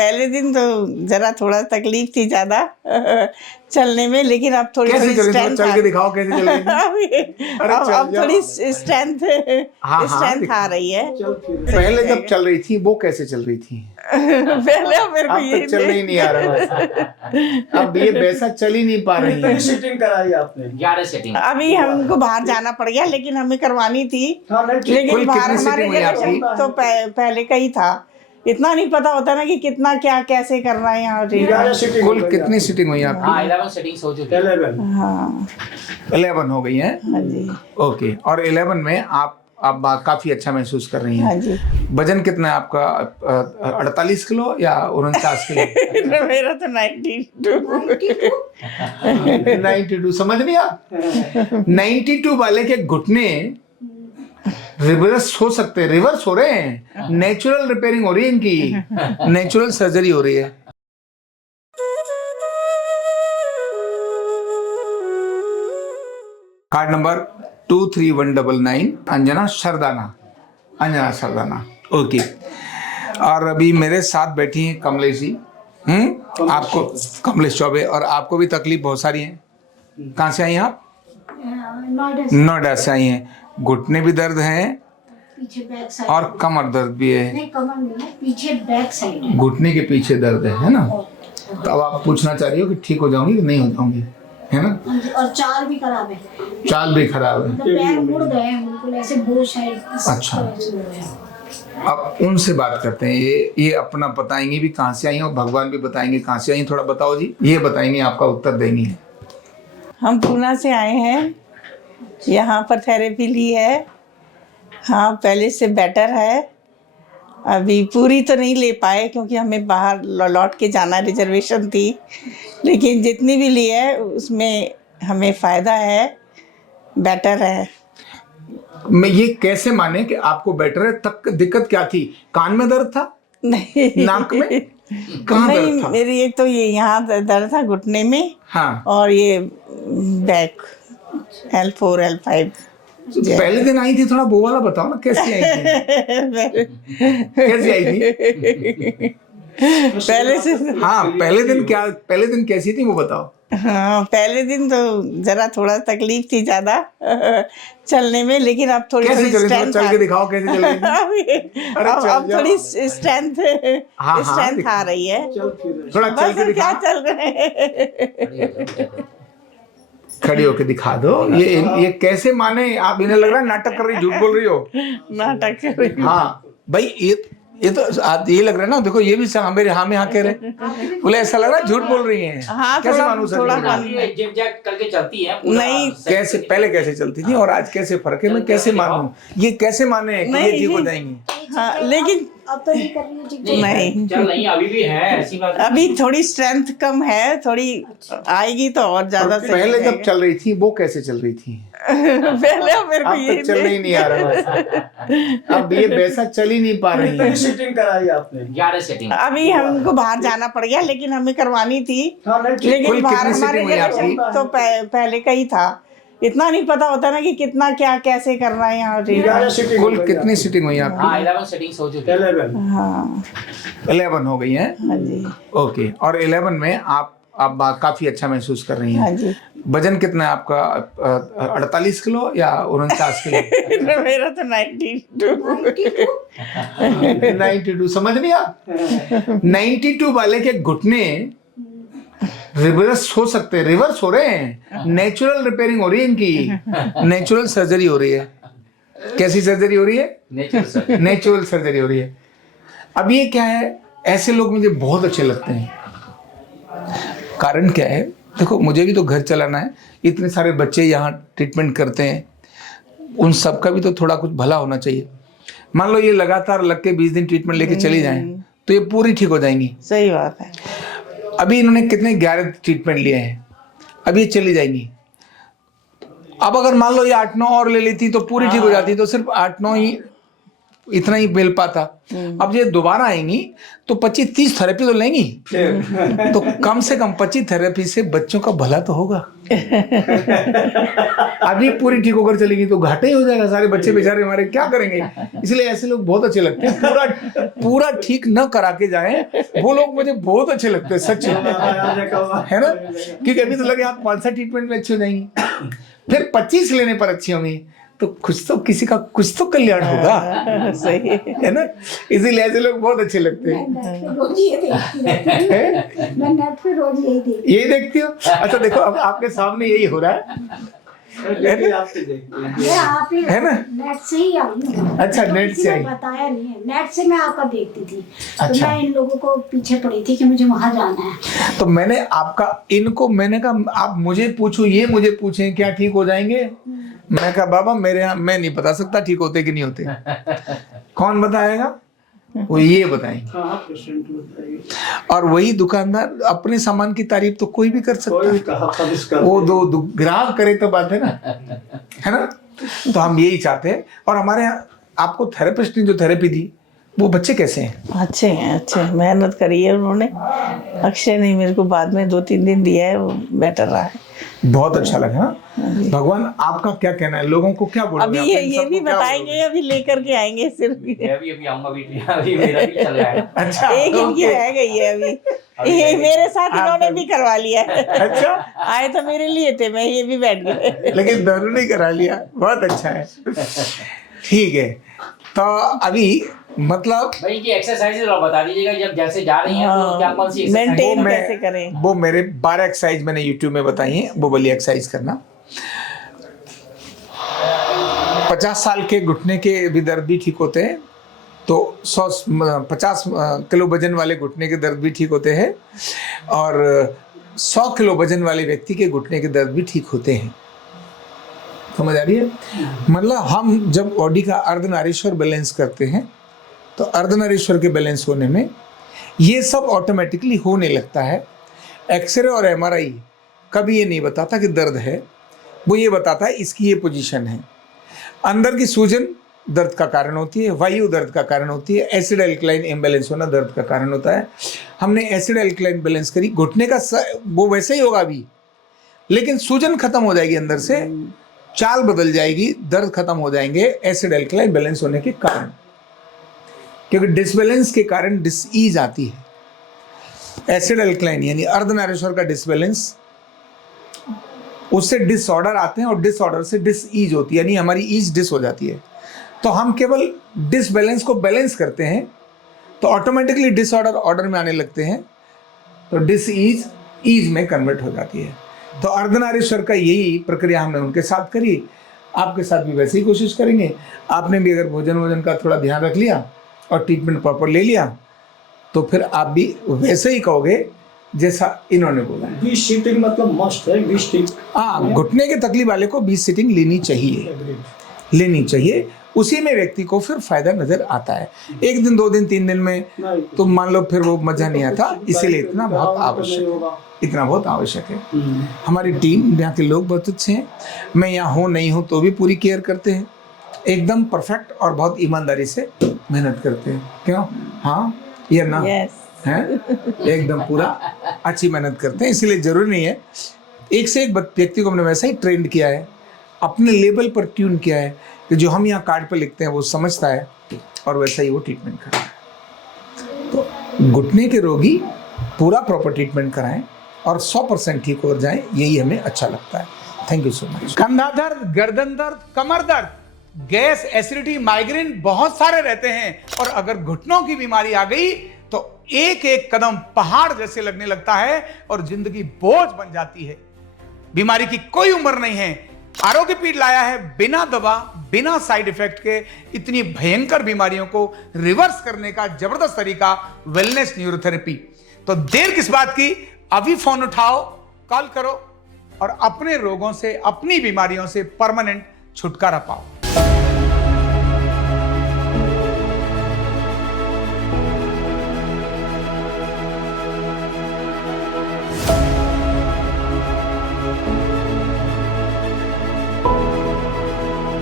पहले दिन तो जरा थोड़ा तकलीफ थी ज्यादा चलने में, लेकिन अब थोड़ी स्ट्रेंथ चल के दिखाओ कैसे चल रही थी। अब थोड़ी स्ट्रेंथ आ रही है। पहले जब चल रही थी वो कैसे चल रही थी? पहले मेरे को अब ये तो चल ही नहीं आ रहा, अब ये वैसा चल ही नहीं पा रही है। सेटिंग कराई आपने? 11 सेटिंग। अभी हमको बाहर जाना पड़ गया, लेकिन हमें करवानी थी। लेकिन कुल बाहर कितनी हमारे सीटिंग हुई आपकी? तो पहले का ही था, इतना नहीं पता होता ना कि कितना क्या कैसे करना है यहाँ। कुल कितनी सीटिंग हुई आपकी? हाँ 11 सेटिंग्स हो चुकी है। 11। हाँ 11 हो गई है। हाँ जी। ओके, और 11 में आप काफी अच्छा महसूस कर रही हैं। हाँ जी। वजन कितना है आपका? 48 किलो या 49 किलो? मेरा तो 92 समझ नहीं आ? 92 वाले के घुटने रिवर्स हो सकते हैं, रिवर्स हो रहे हैं, नेचुरल रिपेयरिंग हो रही है इनकी, नेचुरल सर्जरी हो रही है। Card number 23199 Anjana Sardana. Okay, और अभी मेरे साथ बैठी हैं कमलेश जी। आपको कमलेश चौबे, और आपको भी तकलीफ बहुत सारी है। कहाँ से आई हैं आप? नोएडा से आई हैं। घुटने भी दर्द है पीछे बैक साइड और कमर दर्द भी है। नहीं, कमर नहीं है, पीछे बैक साइड है। घुटने के पीछे दर्द है ना? तो अब आप पूछना चाह रही हो कि ठीक हो जाऊंगी कि नहीं हो जाऊंगी, है ना? और चाल भी खराब है, चाल भी खराब है। मतलब पैर मुड़ गए हैं बिल्कुल ऐसे, बोथ साइड। अच्छा। अब उनसे बात करते हैं, ये अपना बताएंगे भी कहाँ से आई हैं, और भगवान भी बताएंगे कहाँ से आई हैं। थोड़ा बताओ जी, ये बताएंगे, आपका उत्तर देंगी। हम पूना से आए हैं, यहाँ पर थेरेपी ली है। हाँ पहले से बेटर है। अभी पूरी तो नहीं ले पाए क्योंकि हमें बाहर लौट के जाना, रिजर्वेशन थी, लेकिन जितनी भी ली है उसमें हमें फ़ायदा है, बेटर है। मैं ये कैसे माने कि आपको बेटर है? तक दिक्कत क्या थी? कान में दर्द था? नहीं, नाक में? कहाँ दर्द नहीं, था? मेरी एक तो ये यहाँ दर्द था घुटने में, हाँ, और ये बैक L4 L5। पहले दिन आई थी, थोड़ा वो वाला बताओ ना, कैसी आई थी? कैसी आई थी? पहले से। हाँ, पहले दिन कैसी थी वो बताओ। हाँ पहले दिन तो जरा थोड़ा तकलीफ थी ज्यादा चलने में, लेकिन अब थोड़ी स्ट्रेंथ चल के दिखाओ कैसे चल रही थी। अब थोड़ी स्ट्रेंथ आ रही है। थोड़ा चल के क्या दिखाओ, चल रहा है? खड़ी होके दिखा दो। ये कैसे माने आप? इन्हें लग रहा है नाटक कर रही, झूठ बोल रही हो। नाटक कर रही। हाँ भाई, ये तो ये लग रहा है ना, देखो ये भी मेरे हाँ में हाँ कह रहे, बोले ऐसा लग रहा है झूठ बोल रही हैं। हाँ कैसे मानूं सर? थोड़ा जिग-जैग करके चलती है नहीं, कैसे पहले कैसे चलती थी और आज कैसे फर्क है? मैं कैसे मानूं? ये कैसे माने कि ये ठीक हो जाएंगी? हाँ लेकिन अब तो नहीं कर रही है जिग-जैग। नहीं, चल नहीं, अभी भी है ऐसी बात। अभी थोड़ी स्ट्रेंथ कम है, थोड़ी आएगी तो और ज्यादा सही पहले जब रहेगा। चल रही थी वो कैसे चल रही थी? पहले मेरे को अब ये तो चल ही नहीं आ रहा, अब ये वैसा चल ही नहीं पा रही है। सेटिंग कराई आपने? 11 सेटिंग। अभी हमको बाहर जाना पड़ गया, लेकिन हमें करवानी थी। कुल लेकिन बाहर कितनी हमारे सीटिंग हुई आपकी? तो पहले का ही था, इतना नहीं पता होता ना कि कितना क्या कैसे करना है यहाँ। कुल कितनी सीटिंग हुई आपकी? हाँ 11 सेटिंग्स हो चुकी है। 11। हाँ 11 हो गई है। हाँ जी। ओके, और 11 में आप काफी अच्छा महसूस कर रही हैं। हाँ जी। वजन कितना है आपका? 48 किलो या 49 किलो? मेरा तो 92 समझ नहीं आ? 92 वाले के घुटने रिवर्स हो सकते हैं, रिवर्स हो रहे हैं, नेचुरल रिपेयरिंग हो रही है इनकी, नेचुरल सर्जरी हो रही है। कैसी सर्जरी हो रही है? नेचुरल सर्जरी हो रही है। अब ये क्या है, ऐसे लोग मुझे बहुत अच्छे लगते हैं। कारण क्या है? देखो मुझे भी तो घर चलाना है, इतने सारे बच्चे यहाँ ट्रीटमेंट करते हैं, उन सबका भी तो थोड़ा कुछ भला होना चाहिए। मान लो ये लगातार लग के 20 दिन ट्रीटमेंट लेके चली जाएं तो ये पूरी ठीक हो जाएंगी। सही बात है। अभी इन्होंने कितने 11 ट्रीटमेंट लिए हैं, अब ये चली जाएंगी। अब अगर मान लो ये 8-9 और ले लेती तो पूरी ठीक हो जाती, तो सिर्फ 8-9 ही इतना ही मिल पाता। अब ये दोबारा आएंगी तो 25-30 थेरेपी तो लेंगी, तो कम से कम 25 थेरेपी से बच्चों का भला तो होगा। अभी पूरी ठीक होकर चलेगी तो घाटा ही हो जाएगा, सारे बच्चे बेचारे हमारे क्या करेंगे। इसलिए ऐसे लोग बहुत अच्छे लगते हैं, पूरा ठीक न करा के जाए वो लोग मुझे बहुत अच्छे लगते हैं, सच है ना। क्योंकि अभी तो लगे आप 5 ट्रीटमेंट में अच्छी हो जाएंगी, फिर 25 लेने पर अच्छी होंगी, तो कुछ तो किसी का कुछ तो कल्याण होगा, सही है ना। इसीलिए ऐसे लोग बहुत अच्छे लगते हैं। मैं नेट पे रोज ये देखती रहती हूँ। मैं नेट पे रोज यही देखती यही देखती हो? अच्छा देखो अब आपके सामने यही हो रहा है, मैं आप ही है ना? नेट से ही आई हूँ। अच्छा, तो नेट किसी से ने आई। बताया नहीं है, नेट से मैं आपका देखती थी। तो अच्छा। मैं इन लोगों को पीछे पड़ी थी कि मुझे वहां जाना है। तो मैंने मैंने कहा आप मुझे पूछो, ये मुझे पूछें क्या ठीक हो जाएंगे। मैं कहा बाबा मेरे यहाँ मैं नहीं बता सकता ठीक होते कि नहीं होते, कौन बताएगा, वो ये बताएंगे। और वही दुकानदार अपने सामान की तारीफ तो कोई भी कर सकता है, वो दो ग्राहक करे तो बात है ना। तो हम यही चाहते हैं। और हमारे यहाँ आपको थेरेपिस्ट ने जो थेरेपी दी वो बच्चे कैसे हैं? अच्छे हैं, अच्छे हैं, मेहनत करी है उन्होंने। अक्षय ने मेरे को बाद में 2-3 दिन दिया है, वो बेटर रहा है। बहुत अच्छा लगा। हाँ? भगवान आपका क्या कहना है, लोगों को क्या बोलोगे? अभी ये भी बताएंगे, अभी लेकर के आएंगे सिर्फ। मैं अभी आऊंगा, अभी मेरा भी चल रहा है। अच्छा, एक इनकी रह गई है अभी, ये मेरे साथ इन्होंने भी करवा लिया है। अच्छा, आए तो मेरे लिए थे, मैं ये भी बैठ गए। लेकिन दोनों ने करा लिया, बहुत अच्छा है। ठीक है, तो अभी मतलब भाई की एक्सरसाइज बता दीजिएगा, जब जैसे जा रही हैं तो क्या कौन सी exercise? मेंटेन कैसे करें। वो मेरे 12 एक्सरसाइज मैंने YouTube में बताई हैं, वो वाली एक्सरसाइज करना। 50 साल के घुटने के भी दर्द भी ठीक होते हैं, तो 50 किलो वजन वाले घुटने के दर्द भी ठीक होते हैं, और 100 किलो वजन वाले व्यक्ति के घुटने के दर्द भी ठीक होते हैं। समझ आ रही है? मतलब हम जब बॉडी का अर्धनारीश्वर बैलेंस करते हैं तो अर्धनारीश्वर के बैलेंस होने में ये सब ऑटोमेटिकली होने लगता है। एक्सरे और एमआरआई कभी ये नहीं बताता कि दर्द है, वो ये बताता है इसकी ये पोजीशन है। अंदर की सूजन दर्द का कारण होती है, वायु दर्द का कारण होती है, एसिड एल्कलाइन इम्बैलेंस होना दर्द का कारण होता है। हमने एसिड एल्कलाइन बैलेंस करी, घुटने का वो वैसे ही होगा अभी, लेकिन सूजन खत्म हो जाएगी, अंदर से चाल बदल जाएगी, दर्द खत्म हो जाएंगे एसिड एल्कलाइन बैलेंस होने के कारण। क्योंकि डिसबैलेंस के कारण डिसईज आती है। एसिड एल्कलाइन यानी अर्धनारीश्वर का डिसबैलेंस, उससे डिसऑर्डर आते हैं, और डिसऑर्डर से डिसईज होती है, यानी हमारी ईज डिस हो जाती है। तो हम केवल डिसबैलेंस को बैलेंस करते हैं तो ऑटोमेटिकली डिसऑर्डर ऑर्डर में आने लगते हैं, तो डिसईज ईज में कन्वर्ट हो जाती है। तो अर्धनारीश्वर का यही प्रक्रिया हमने उनके साथ करी, आपके साथ भी वैसे ही कोशिश करेंगे। आपने भी अगर भोजन का थोड़ा ध्यान रख लिया और ट्रीटमेंट प्रॉपर ले लिया तो फिर आप भी वैसे ही कहोगे जैसा इन्होंने बोला है। 20 सीटिंग मतलब मस्ट है, 20 सीटिंग। हाँ, घुटने के तकलीफ वाले को 20 सीटिंग लेनी चाहिए, उसी में व्यक्ति को फिर फायदा नजर आता है। 1 दिन 2 दिन 3 दिन में तो मान लो फिर वो मजा नहीं आता, इसीलिए इतना बहुत आवश्यक है। हमारी टीम, यहाँ के लोग बहुत अच्छे हैं, मैं यहाँ हूँ नहीं हूँ तो भी पूरी केयर करते हैं, एकदम परफेक्ट और बहुत ईमानदारी से मेहनत करते हैं। क्यों? हाँ या ना? हैं? एकदम पूरा अच्छी मेहनत करते हैं। इसलिए जरूरी नहीं है, एक से एक व्यक्ति को हमने वैसा ही ट्रेंड किया है, अपने लेवल पर ट्यून किया है कि जो हम यहाँ कार्ड पर लिखते हैं वो समझता है और वैसा ही वो ट्रीटमेंट करता है। तो घुटने के रोगी पूरा प्रॉपर ट्रीटमेंट कराएं और 100% ठीक हो जाएं, यही हमें अच्छा लगता है। Thank you so much. कंधा दर्द, गर्दन दर्द, कमर दर्द, गैस, एसिडिटी, माइग्रेन बहुत सारे रहते हैं, और अगर घुटनों की बीमारी आ गई तो एक एक कदम पहाड़ जैसे लगने लगता है और जिंदगी बोझ बन जाती है। बीमारी की कोई उम्र नहीं है। आरोग्य पीठ लाया है बिना दवा, बिना साइड इफेक्ट के इतनी भयंकर बीमारियों को रिवर्स करने का जबरदस्त तरीका, वेलनेस न्यूरोथेरेपी। तो देर किस बात की, अभी फोन उठाओ, कॉल करो और अपने रोगों से, अपनी बीमारियों से परमानेंट छुटकारा पाओ।